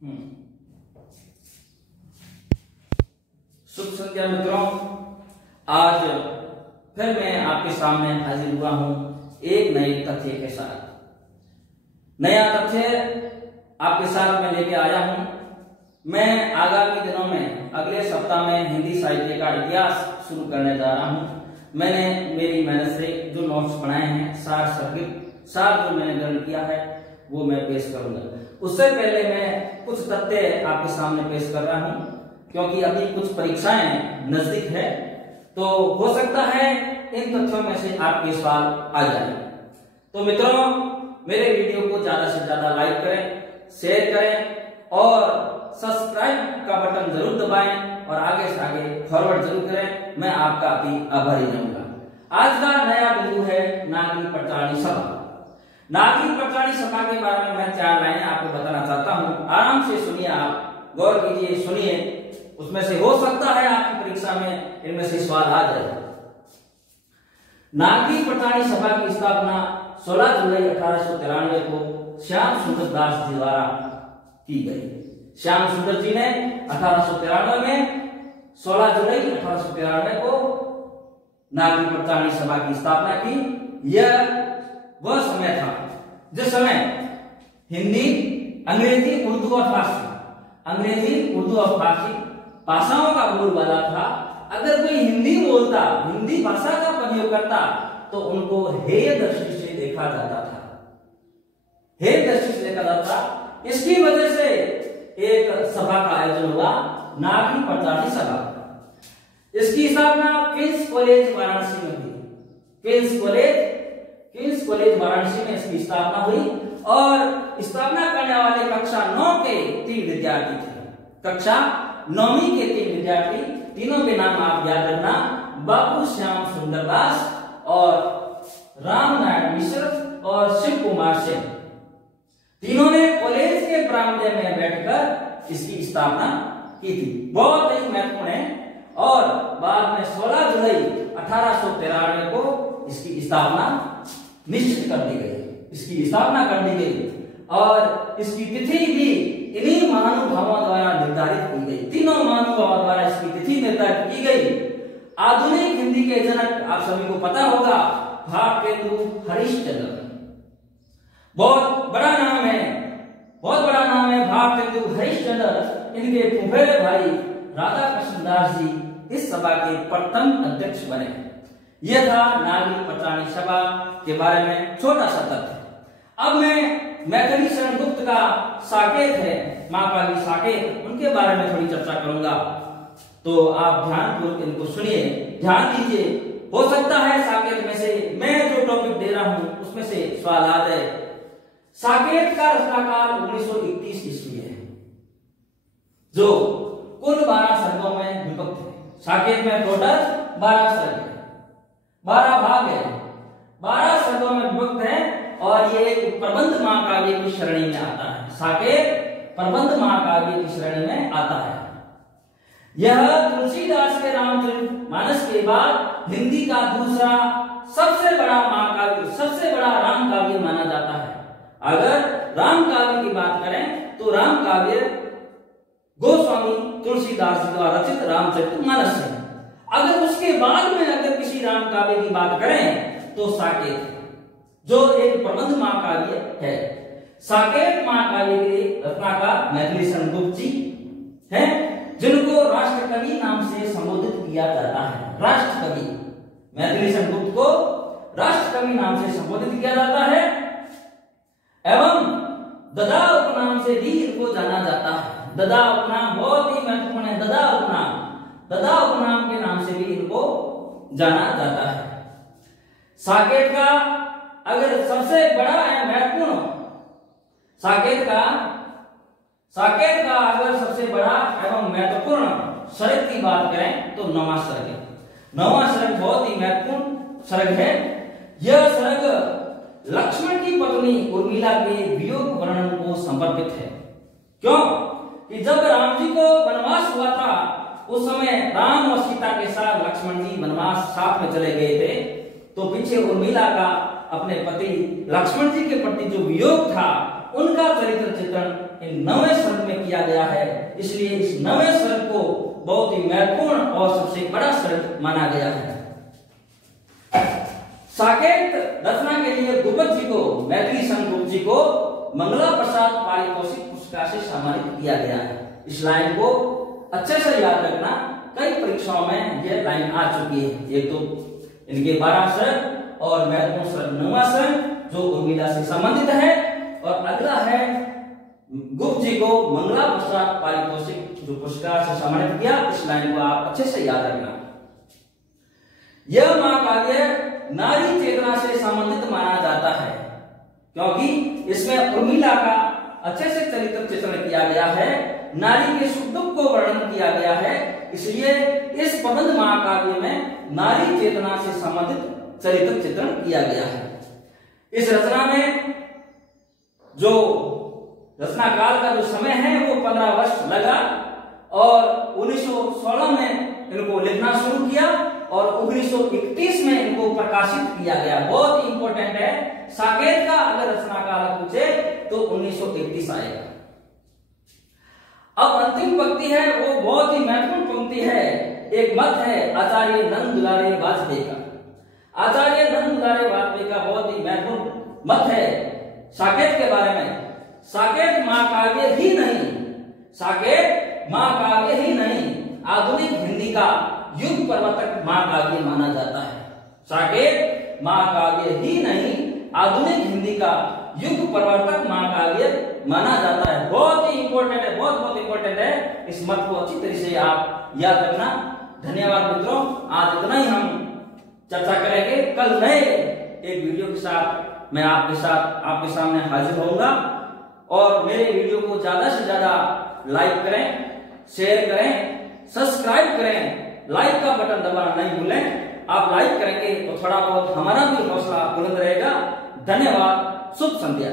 शुभ संध्या मित्रों, आज फिर मैं आपके सामने हाजिर हुआ हूं एक नए तथ्य के साथ। नया तथ्य आपके साथ मैं लेके आया हूं। मैं आगामी दिनों में अगले सप्ताह में हिंदी साहित्य का इतिहास शुरू करने जा रहा हूं। मैंने मेरी मेहनत से जो नोट्स बनाए हैं, सार जो मैंने ग्रहण किया है वो मैं पेश करूंगा। उससे पहले मैं कुछ तथ्य आपके सामने पेश कर रहा हूं, क्योंकि अभी कुछ परीक्षाएं नजदीक है, तो हो सकता है इन तथ्यों में से आपके सवाल आ जाए। तो मित्रों, मेरे वीडियो को ज्यादा से ज्यादा लाइक करें, शेयर करें और सब्सक्राइब का बटन जरूर दबाएं और आगे से आगे फॉरवर्ड जरूर करें। मैं आपका अभी आभारी रहूंगा। आज का नया बिंदु है नागरिक पटरानी सभा। नागरिक पटरानी सभा के बारे में मैं 4 लाइनें आपको बताना चाहता हूं। आराम से सुनिए, आप गौर कीजिए, सुनिए। उसमें से हो सकता है आपकी परीक्षा में इनमें से सवाल आ जाए। नागरिक पटरानी सभा की स्थापना 16 जुलाई 1893 को श्याम सुंदर दास जी द्वारा की गई। श्याम सुंदर जी ने 1893 में 16 जुलाई 1893 को नागरिक पटरानी सभा की स्थापना की। यह वह समय था जिस समय हिंदी, अंग्रेजी, उर्दू और फारसी भाषाओं का बोलबाला था। अगर कोई हिंदी बोलता, हिंदी भाषा का प्रयोग करता, तो उनको हेय दृष्टि से देखा जाता था। हेय दृष्टि से देखा जाता था। इसकी वजह से एक सभा का आयोजन हुआ, नागरिक पटरानी सभा। इसकी स्थापना क्वींस कॉलेज वाराणसी में हुई। क्वींस कॉलेज वाराणसी में इसकी स्थापना हुई और स्थापना करने वाले कक्षा 9 के 3 विद्यार्थी थे। कक्षा 9वीं के 3 विद्यार्थी, तीनों के नाम आप याद रखना, बाबू श्याम सुंदर दास और राम नारायण मिश्र और शिव कुमार सेन। तीनों ने कॉलेज के प्रांगण में बैठकर इसकी स्थापना की थी। बहुत ही महत्वपूर्ण है। और बाद में 16 जुलाई 1893 को इसकी स्थापना निश्चित कर दी गई। इसकी स्थापना कर दी गई और इसकी तिथि भी इन्हीं महानुभावों द्वारा निर्धारित की गई। तीनों महानुभावों द्वारा इसकी तिथि निर्धारित की गई। आधुनिक हिंदी के जनक आप सभी को पता होगा, भारतेंदु हरिश्चंद्र। बहुत बड़ा नाम है भारतेंदु हरिश्चंद्र। इनके फुफेरे भाई राधा कृष्ण दास जी इस सभा के प्रथम अध्यक्ष बने। यह था नागरिक पटरानी सभा के बारे में छोटा सा तथ्य। अब मैं मैथिली शरण गुप्त का साकेत है, महाकाव्य साकेत, उनके बारे में थोड़ी चर्चा करूंगा। तो आप ध्यानपूर्वक इनको सुनिए, ध्यान दीजिए। हो सकता है साकेत में से मैं जो टॉपिक दे रहा हूं उसमें से सवाल आ जाए। साकेत का रचनाकाल 1931 ईस्वी है, जो कुल 12 सर्गों में विभक्त है। साकेत में टोटल 12 सर्ग है, 12 भाग है, 12 सर्गों में विभक्त है और ये एक प्रबंध महाकाव्य की श्रेणी में आता है। साकेत प्रबंध महाकाव्य की श्रेणी में आता है। यह तुलसीदास के रामचरितमानस के बाद हिंदी का दूसरा सबसे बड़ा महाकाव्य, सबसे बड़ा राम काव्य माना जाता है। अगर राम काव्य की बात करें तो राम काव्य गोस्वामी तुलसीदास जी द्वारा रचित रामचरितमानस है। अगर उसके बाद में अगर किसी राम काव्य की बात करें तो साकेत है, जो एक प्रबंध महाकाव्य है। साकेत महाकाव्य के रचनाकार मैथिली शरण गुप्त जी हैं, जिनको राष्ट्रकवि नाम से संबोधित किया जाता है। राष्ट्रकवि मैथिली शरण गुप्त को राष्ट्रकवि नाम से संबोधित किया जाता है एवं ददा उपनाम से भी इनको जाना जाता है। ददा उपनाम बहुत ही महत्वपूर्ण है। ददा उपनाम के नाम से भी इनको जाना जाता है। साकेत का अगर सबसे बड़ा है महत्वपूर्ण, साकेत का अगर सबसे बड़ा एवं महत्वपूर्ण सर्ग की बात करें तो 9वां सर्ग है। 9वां सर्ग बहुत ही महत्वपूर्ण सर्ग है। यह सर्ग लक्ष्मण की पत्नी उर्मिला के वियोग वर्णन को समर्पित है। क्यों कि जब राम जी को वनवास हुआ था, उस समय राम और सीता के साथ लक्ष्मण जी वनवास साथ में चले गए थे, तो पीछे उर्मिला का अपने पति लक्ष्मण जी के प्रति जो वियोग था उनका चरित्र चित्रण इन 9वें सर्ग में किया गया है। इसलिए इस 9वें सर्ग को बहुत ही महत्वपूर्ण और सबसे बड़ा सर्ग माना गया है। साकेत रचना के लिए गुरबत जी को, मैथिली संत गुरु जी को मंगला प्रसाद पारितोषिक पुरस्कार से सम्मानित किया गया है। इस लाइन को अच्छे से याद रखना, कई परीक्षाओं में यह लाइन आ चुकी है। एक तो इनके 12 सर्ग और महत्वपूर्ण सर्ग 9वां सर्ग जो उर्मिला से संबंधित है, और अगला है गुप्त जी को मंगला प्रसाद पारितोषिक जो पुरस्कार से सम्मानित किया। इस लाइन को आप अच्छे से याद रखना। यह महाकाव्य नारी चेतना से संबंधित माना जाता है क्योंकि इसमें उर्मिला का अच्छे से चरित्र चित्रण किया गया है, नारी के सुख दुख को वर्णन किया गया है। इसलिए इस प्रबंध महाकाव्य में नारी चेतना से संबंधित चरित्र चित्रण किया गया है। इस रचना में जो रचना काल का जो समय है वो 15 वर्ष लगा और 1916 में इनको लिखना शुरू किया और 1931 में इनको प्रकाशित किया गया। बहुत ही इंपॉर्टेंट है, साकेत का अगर रचना काल पूछे तो 1931 आएगा। अब अंतिम पंक्ति है वो बहुत ही महत्वपूर्ण पंक्ति है। एक मत है आचार्य नंद दुलारे वाजपेयी का। आचार्य नंद दुलारे वाजपेयी का बहुत ही महत्वपूर्ण मत है साकेत के बारे में। साकेत महाकाव्य ही नहीं, साकेत महाकाव्य ही नहीं, आधुनिक हिंदी का युग प्रवर्तक महाकाव्य माना जाता है। साकेत महाकाव्य ही नहीं, आधुनिक हिंदी का युग प्रवर्तक महाकाव्य माना जाता है। बहुत ही इंपॉर्टेंट है, बहुत इंपॉर्टेंट है। इस मत को अच्छी तरह से आप याद रखना। धन्यवाद मित्रों, आज इतना ही हम चर्चा करेंगे। कल नए एक वीडियो के साथ मैं आपके सामने हाजिर होऊंगा। और मेरे वीडियो को ज्यादा से ज्यादा लाइक करें, शेयर करें, सब्सक्राइब करें। लाइक का बटन दबाना नहीं भूलें। आप लाइक करेंगे तो थोड़ा बहुत हमारा भी हौसला बुलंद रहेगा। धन्यवाद, शुभ संध्या।